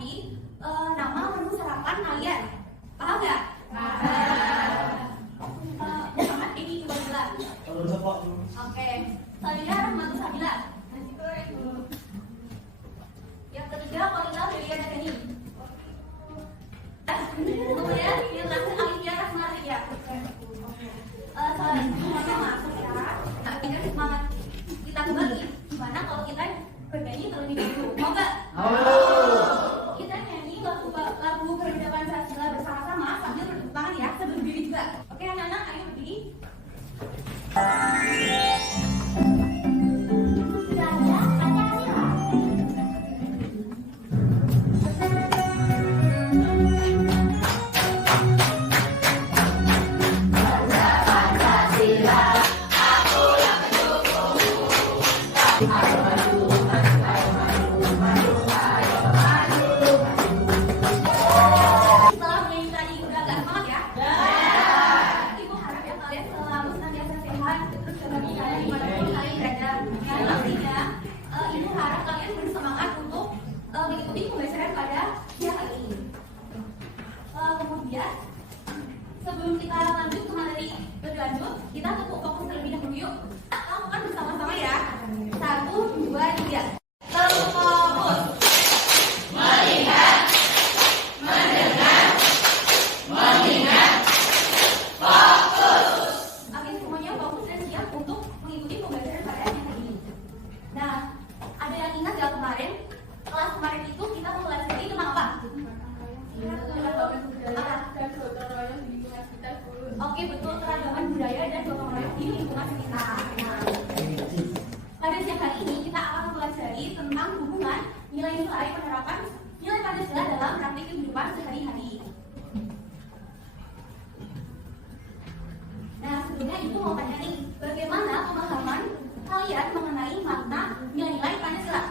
tapi nama menu sarapan kalian. Paham nggak? Muhammad Edi Iwadillah. Oke. Salia Rahmatu Sabila. Yang ketiga Kolila Delia Nadani. Kemudian yang terakhir Alifia Rahmaria. Semuanya masuk ya. Nah, ini semangat kita kembali. Gimana kalau kita bernyanyi terlebih dahulu? Mau nggak? Kita nyanyi lagu Garuda Pancasila bersama-sama sambil bertepuk tangan ya, sambil berdiri juga. Oke anak-anak, ayo berdiri. Sebelum kita lanjut ke materi lebih lanjut, kita untuk fokus terlebih dahulu yuk. Lakukan bersama-sama ya. 1, 2, 3. Fokus. Melihat, mendengar, mengingat. Fokus. Oke, semuanya fokus dan siap untuk mengikuti pembelajaran pada hari ini. Nah, ada yang ingat ya kemarin? Kelas kemarin itu kita mempelajari tentang apa? Oke, betul, keragaman budaya dan gotong royong di lingkungan sekitar. Pada siang hari ini kita akan mempelajari tentang hubungan nilai-nilai penerapan nilai Pancasila dalam praktik kehidupan sehari-hari. Nah, sebelumnya itu mau tanya nih, bagaimana pemahaman kalian mengenai makna nilai-nilai Pancasila?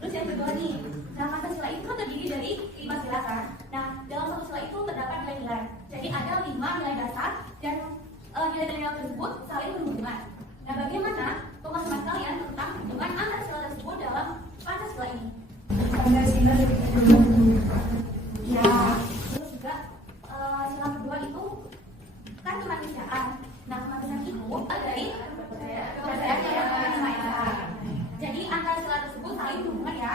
Terus yang kedua nih, nah Pancasila itu terdiri dari 5 sila kan. Nah, dalam satu sila itu terdapat nilai-nilai. Jadi ada 5 nilai dasar dan nilai-nilai tersebut saling berhubungan. Nah, bagaimana pemahaman kalian tentang hubungan antara sila tersebut dalam Pancasila ini? Pancasila ya. Terus juga sila kedua itu kan kemanusiaan. Nah, kemanusiaan itu dari kepercayaan yang kemanusiaan. Jadi antara sila tersebut saling berhubungan ya.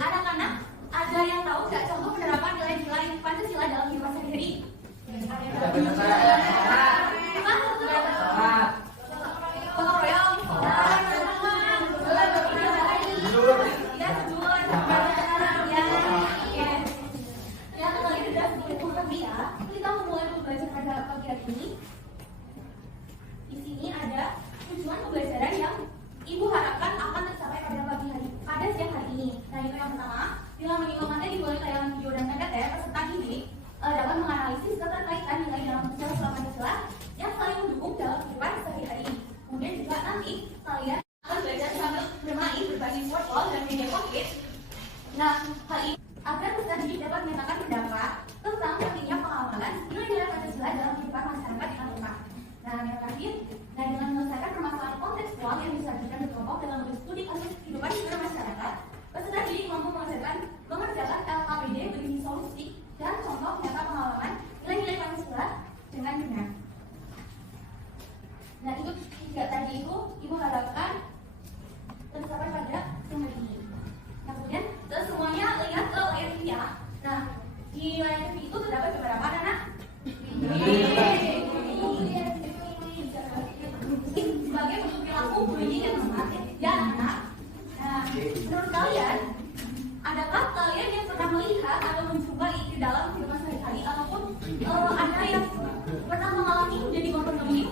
Anak-anak, ada yang tahu nggak contoh penerapan nilai-nilai Pancasila dalam kehidupan sehari-hari? Gotong royong, kita memulai pembelajaran pada pagi hari ini. Di sini ada tujuan pembelajaran yang Ibu harapkan akan tercapai pada siang hari ini. Nah, itu yang pertama, bila menyimak materi melalui tayangan video dan PPT, peserta didik dapat menganalisis keterkaitan nilai dalam sila Pancasila yang saling mendukung dalam kehidupan sehari-hari. Kemudian juga nanti kalian akan belajar sambil bermain berbagai word wall dan media konkret. Nah, hal ini agar peserta didik dapat menyatakan pendapat tentang pentingnya pengamalan nilai-nilai Pancasila dalam kehidupan masyarakat yang rumah. Nah, yang terakhir, dengan menyelesaikan permasalahan kontekstual yang disajikan berkelompok dalam studi kasus kehidupan masyarakat, peserta didik mampu mengerjakan LKPD berisi solusi dan contoh nyata pengalaman nilai-nilai Pancasila dengan benar. Nah, itu 3 tadi itu Ibu harapkan tercapai pada siang hari ini. Nah, kemudian semuanya lihat ke layar TV ya. Nah, di layar TV itu terdapat beberapa anak. Sebagai bentuk perilaku bullying yang tepat ya anak. Nah, menurut kalian, adakah kalian yang pernah melihat atau menjumpai di dalam kehidupan sehari-hari ataupun ada yang pernah mengalami menjadi korban bullying?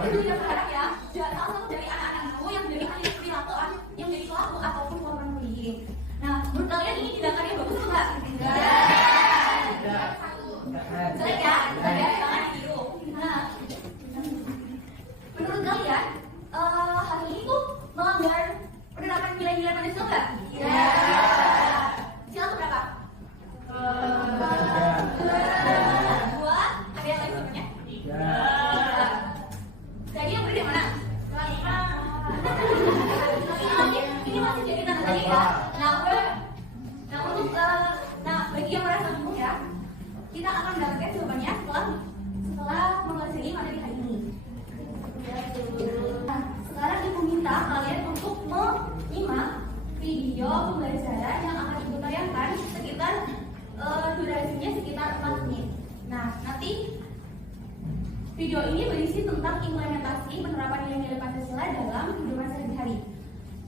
Itu yang berharap ya, salah satu dari anak-anak itu yang jadi ahli perilaku, yang jadi pelaku ataupun korban bullying. Nah, menurut kalian ini tindakannya bagus atau enggak? Jelek ya, jangan ditiru. Nah, menurut kalian hal ini tuh melanggar penerapan nilai-nilai Pancasila enggak? Iya. Sila berapa? 2. Ada yang dalam kehidupan sehari-hari.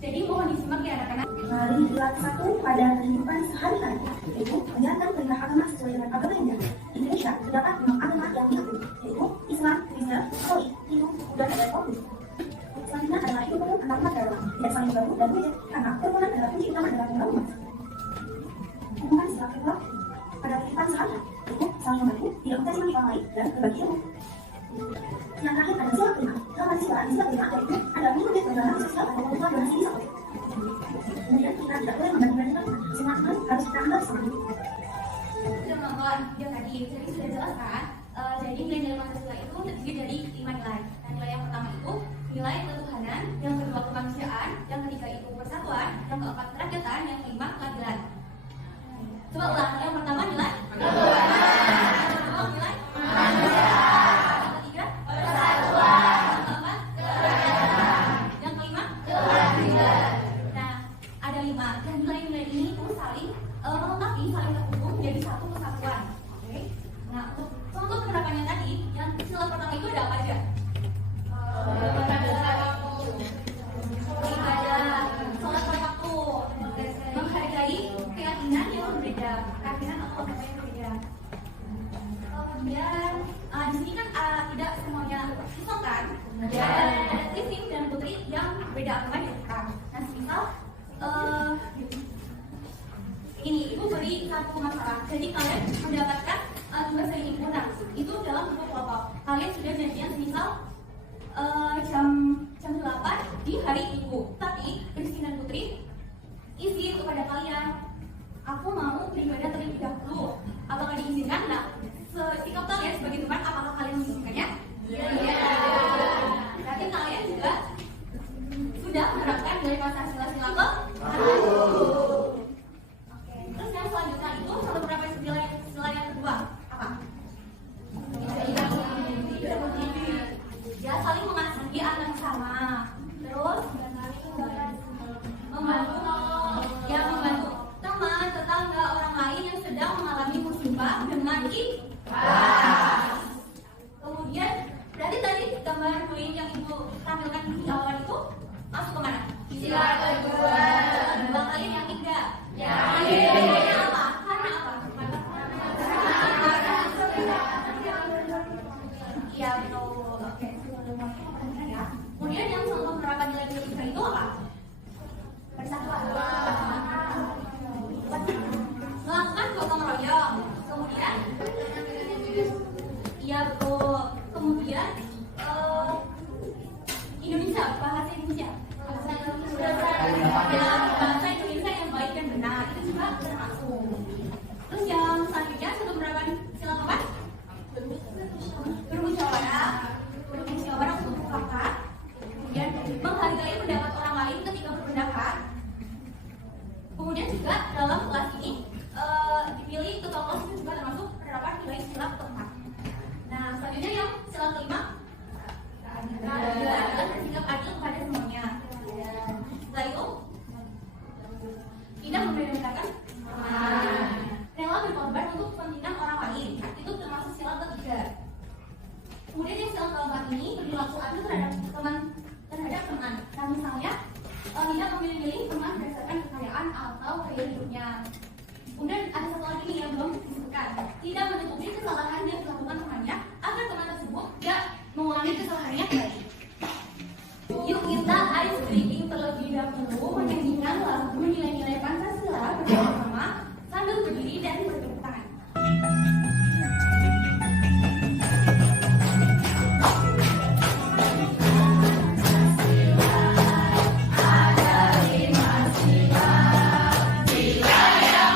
Jadi mohon disimak ya anak-anak. Mari dilatih satu pada kehidupan sehari-hari, yaitu menjalankan perintah agama sesuai dengan agama yang ada. Di Indonesia terdapat 6 agama yang diakui, yaitu Islam, Kristen, Katolik, Hindu, Buddha, dan Buddha. Selanjutnya adalah hidup penuh antar umat beragama, tidak saling mengganggu dan berbeda, karena kerukunan adalah kunci utama dalam membangun umat. Hubungan silaturahmi pada kehidupan sehari-hari, yaitu saling membantu, tidak mencaci maki orang lain, dan berbagi ilmu. Yang terakhir ada sila kelima. Dalam sila kelima yaitu ada mengikuti perjalanan sosial atau kebutuhan donasi di satu. Kemudian kita tidak boleh membanding-bandingkan, semua teman harus kita anggap sama. Sudah melakukan video tadi, jadi sudah jelas kan? Jadi nilai-nilai Pancasila itu terdiri dari 5 nilai. Nah, nilai yang pertama itu nilai ketuhanan, yang kedua kemanusiaan, yang ketiga itu persatuan, yang keempat kerakyatan, yang kelima keadilan. Coba ulang, yang pertama nilai ketuhanan, yang kedua nilai kemanusiaan, yang ketiga persatuan, yang keempat kerakyatan, yang kelima keadilan. Nah, ada 5 dan nilai-nilai ini itu saling melengkapi, saling terhubung menjadi satu kesatuan. Oke. Nah, untuk penerapannya tadi, yang sila pertama itu ada apa aja? Ibadah, sholat pada waktu, menghargai keyakinan yang berbeda, keyakinan atau agama yang berbeda. Kemudian di sini kan tidak semuanya Islam kan? Dan ada Kristen dan Putri yang berbeda agama dari kita. Nah, misal ini ibu beri satu masalah, jadi kalian mendapatkan tugas dari ibu. Nah, itu dalam bentuk kelompok. Kalian sudah janjian misal jam 8 di hari ibu. Tapi Kristen dan Putri izin kepada kalian, aku mau beribadah terlebih dahulu. Apakah diizinkan? Nah, sikap kalian sebagai teman, apakah kalian mengizinkannya? Iya. Berarti kalian juga sudah menerapkan nilai Pancasila sila ke Terus yang selanjutnya itu satu berapa sila yang kedua apa? Ya, saling mengasihi anak sama. Terus membantu teman, tetangga, orang lain yang sedang mengalami musibah dengan ikhlas. Kemudian berarti tadi gambar poin yang ibu tampilkan di awal itu masuk kemana? Sila kedua. Kalian yakin nggak? Yakin. Apa? Karena apa? Iya betul. Oke. Kemudian yang contoh penerapan nilai ketiga itu apa? Persatuan. Melakukan gotong royong. Kemudian, iya betul. Kemudian Indonesia, bahasa Indonesia. Bahasa Indonesia yang baik dan benar itu juga termasuk. Terus yang selanjutnya satu penerapan sila keempat bermusyawarah untuk mufakat. Kemudian menghargai pendapat orang lain ketika berpendapat. Kemudian juga dalam kelas ini dipilih ketua kelas itu juga termasuk penerapan nilai sila keempat. Nah, selanjutnya yang sila kelima adalah bersikap adil kepada semuanya. Setelah itu tidak membeda-bedakan, rela berkorban untuk kepentingan orang lain. Itu termasuk sila ketiga. Kemudian yang sila keempat ini berlaku adil terhadap teman. Nah, misalnya tidak memilih-milih teman berdasarkan kekayaan atau gaya hidupnya. Kemudian ada satu lagi nih yang belum disebutkan, tidak menutupi kesalahan yang dilakukan temannya agar teman tersebut tidak mengulangi kesalahannya kembali. Yuk kita ice breaking terlebih dahulu, menyanyikan lagu nilai-nilai Pancasila bersama sambil berdiri dan bertepuk tangan. Ada 5 sila, sila yang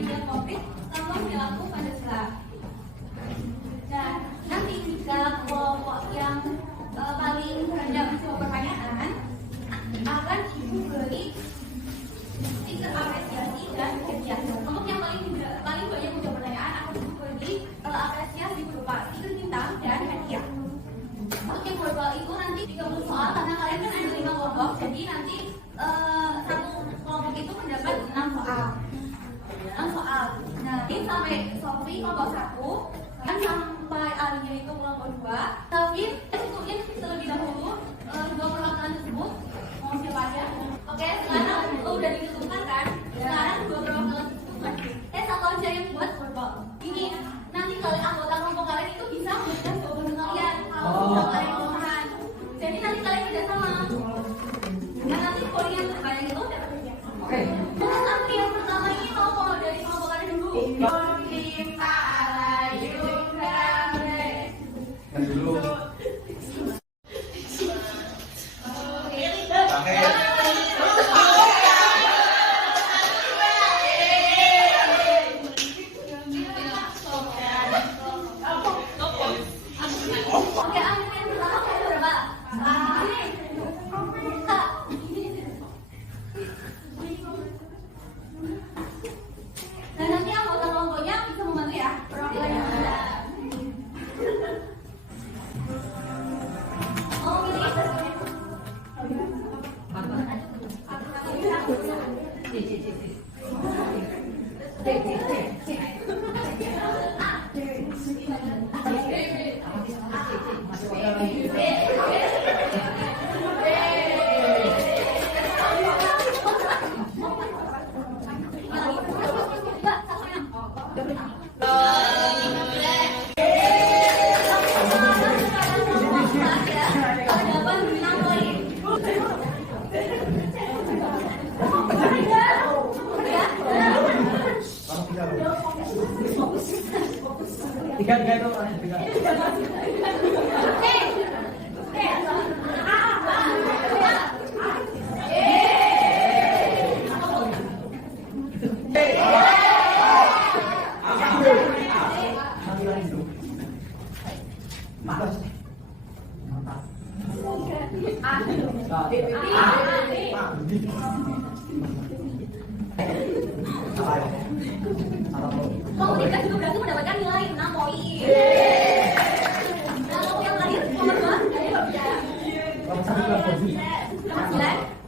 media komplit tentang perilaku Pancasila. Nah, nanti jika kelompok yang paling banyak menjawab pertanyaan akan ibu beri stiker apresiasi dan hadiah. Untuk yang paling banyak menjawab pertanyaan akan ibu beri apresiasi berupa stiker bintang dan hadiah. Untuk yang verbal itu nanti 30 soal karena kalian kan ada 5 kelompok, jadi nanti satu kelompok itu mendapat 6 soal. 6 soal. Nah, ini sampai Sofi kelompok 1 kan sampai Alia itu kelompok 2. Tapi cukupnya terlebih dahulu dua perwakilan tersebut mau siapa aja? Oke, sekarang udah ditentukan kan? Sekarang dua perwakilan tersebut maju. Satu aja yang buat verbal. Ini nanti kalian anggota kelompok kalian itu bisa memberikan jawaban kalian kalau kalian kelemahan. Jadi nanti kalian tidak sama. Nah, nanti poin yang terbanyak itu dapat hadiah. Oke. Terus nanti yang pertama ini kalau dari kelompok kalian dulu. Kita ayo dulu. Dan nanti anggota kelompoknya bisa membantu ya perwakilan yang ada. Oh, ini Tiga itu tiga. Kalau tiga juga berarti mendapatkan nilai 6 poin. Nah, kalau yang lain nomor 2 dari Bapak. Nomor 9.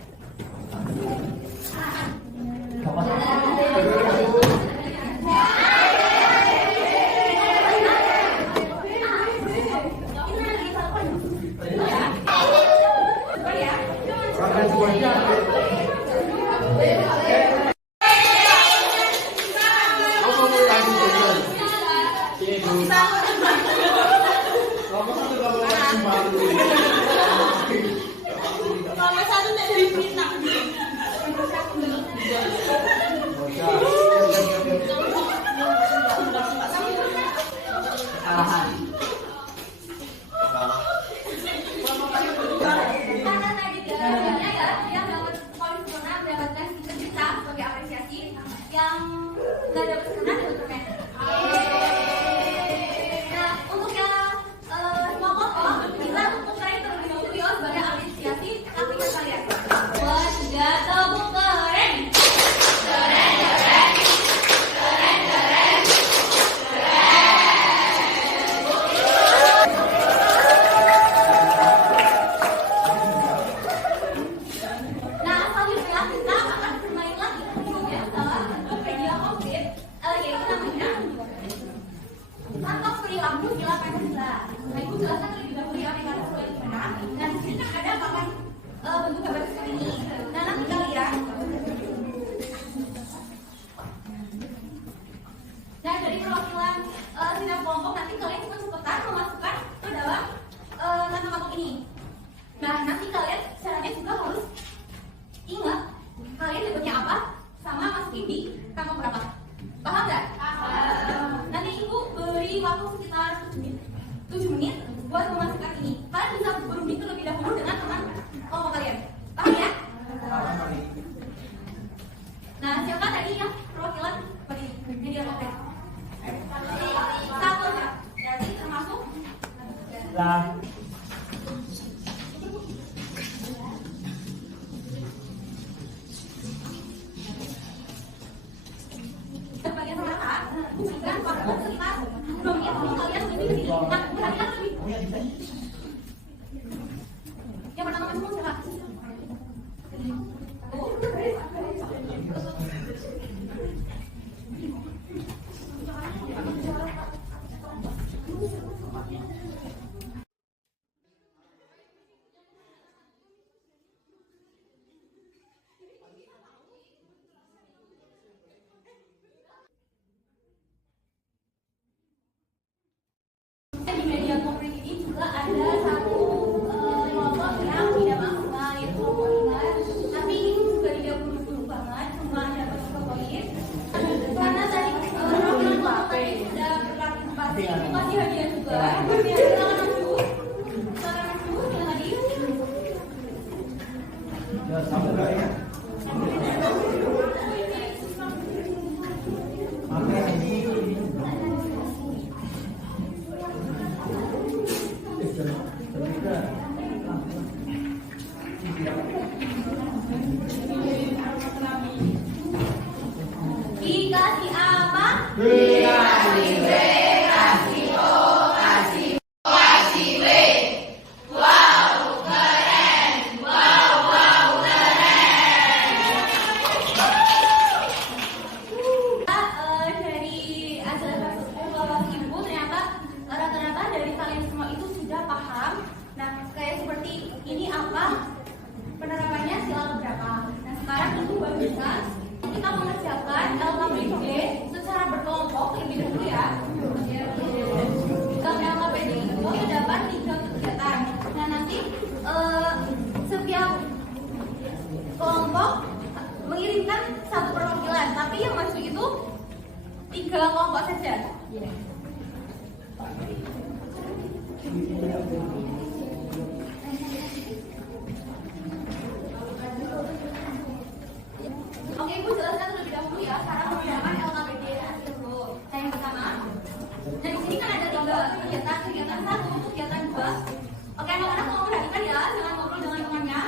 Yang nggak dapat sempurna dapat permen. Nah, untuk yang semua kelompok kita untuk kalian terlebih dahulu ya sebagai apresiasi aktivitas kalian. Buat tiga tepuk keren. Keren, keren. Keren, keren. Nah, selanjutnya kita akan bermain lagi sama media komplit, yaitu namanya tentang perilaku sila Pancasila. Nah, ibu jelaskan terlebih dahulu ya mekanisme itu gimana. Nah, di sini kan ada pakai bentuk gambar seperti ini. Nah, nanti kalian nah dari perwakilan sidang kelompok nanti kalian cepet-cepetan memasukkan ke dalam kantong ini. Nah, nanti kalian caranya juga harus ingat kalian dapatnya apa sama masukin di kantong berapa. Paham nggak? Nanti ibu beri waktu sekitar 7 menit buat memasukkan ini. Kalian bisa berunding terlebih dahulu dengan teman kelompok kalian. Paham ya? Nah, siapa tadi yang perwakilan seperti ini? berikan waktu sekitar 2 menit untuk kalian lebih di sini. Nah, perhatikan lebih. Yang pertama masuk siapa? Di media konkret ini juga ada satu kelompok yang tidak maksimal, yaitu kelompok 5. Tapi ini juga tidak buruk-buruk banget, cuma dapat poin. Karena tadi rombongan kelompok tadi sudah berpartisipasi, itu kasih hadiah juga. Silakan maju, silakan tadi. Dikasih apa? Dikasih B, kasih O, kasih O, kasih W. Wow, keren. Wow, keren. Dari hasil evaluasi ibu ternyata rata-rata dari kalian semua itu sudah paham. Nah, kayak seperti ini apa? Penerapannya sila berapa? Nah, sekarang ibu bagikan kita mengerjakan LKPD secara berkelompok lebih dahulu ya. Dalam LKPD itu terdapat 3 kegiatan. Nah, nanti setiap kelompok mengirimkan 1 perwakilan, tapi yang masuk itu 3 kelompok saja. Oke, Ibu jelaskan terlebih dahulu ya cara menggunakan LKPD dulu. Nah, yang pertama, nah di sini kan ada 3 kegiatan, kegiatan 1, kegiatan 2. Oke, anak-anak mau perhatikan ya, jangan ngobrol dengan temannya.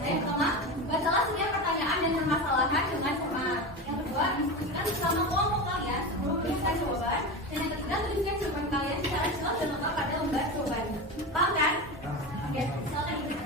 Yang pertama, bacalah setiap pertanyaan dan permasalahan dengan cermat. Yang kedua, diskusikan bersama kelompok kalian sebelum menuliskan jawaban. Dan yang ketiga, tuliskan jawaban kalian secara jelas dan lengkap pada lembar jawaban. Paham kan? Oke, silakan Ibu.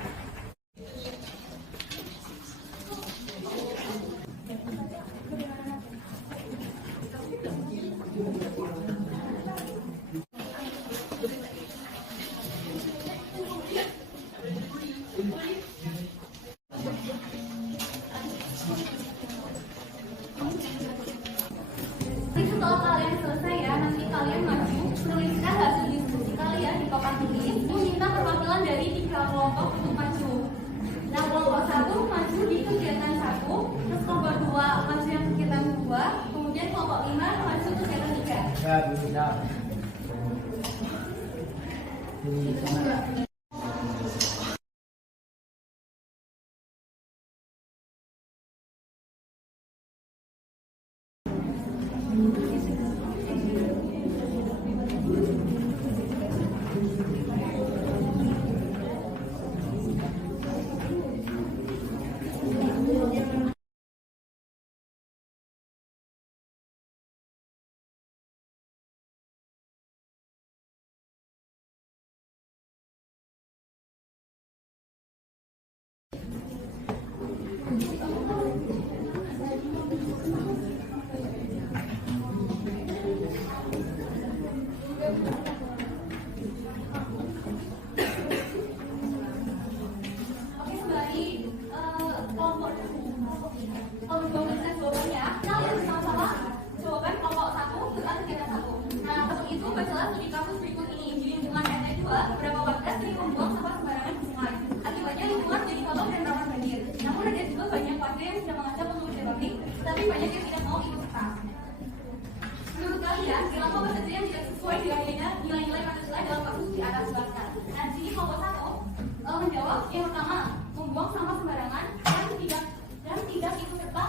Setelah kalian selesai ya, nanti kalian maju menuliskan hasil diskusi kalian di papan tulis. Meminta perwakilan dari 3 kelompok untuk maju. Nah, kelompok 1 maju di kegiatan 1, terus kelompok 2 maju yang kegiatan 2, kemudian kelompok 5 maju kegiatan 3. Ya, bisa. Beberapa warga sering membuang sampah sembarangan di sungai. Akibatnya lingkungan jadi kotor dan rawan banjir. Namun ada juga banyak warga yang sudah mengajak untuk berbakti, tapi banyak yang tidak mau ikut serta. Menurut kalian, kira apa saja yang tidak sesuai dengan nilai-nilai Pancasila dalam kasus di atas jelaskan? Nah, di sini kelompok 1 menjawab yang pertama, membuang sampah sembarangan dan tidak ikut serta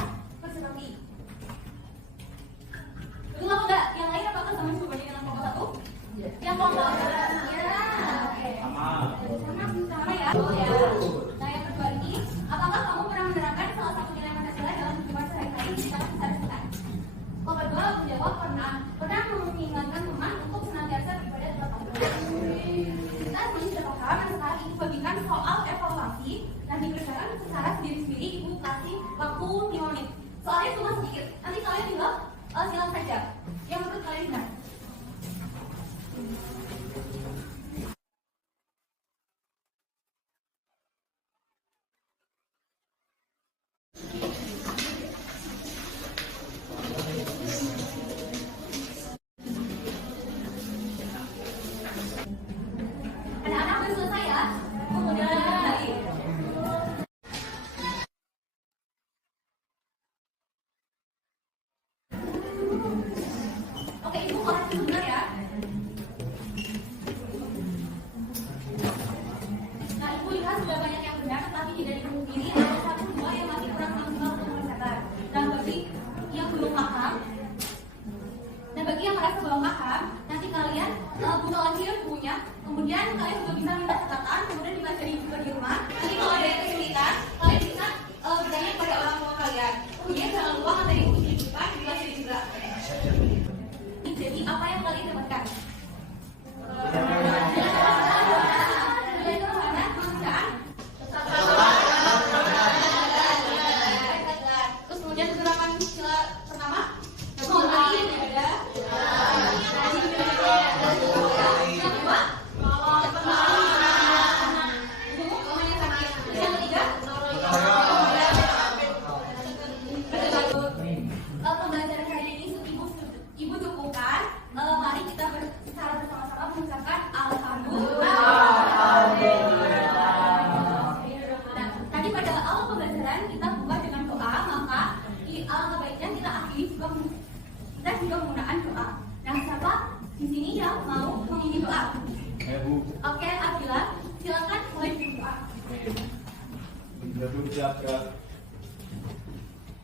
ibadah.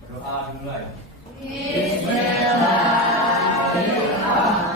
Berdoa dimulai. Bismillahirrahmanirrahim.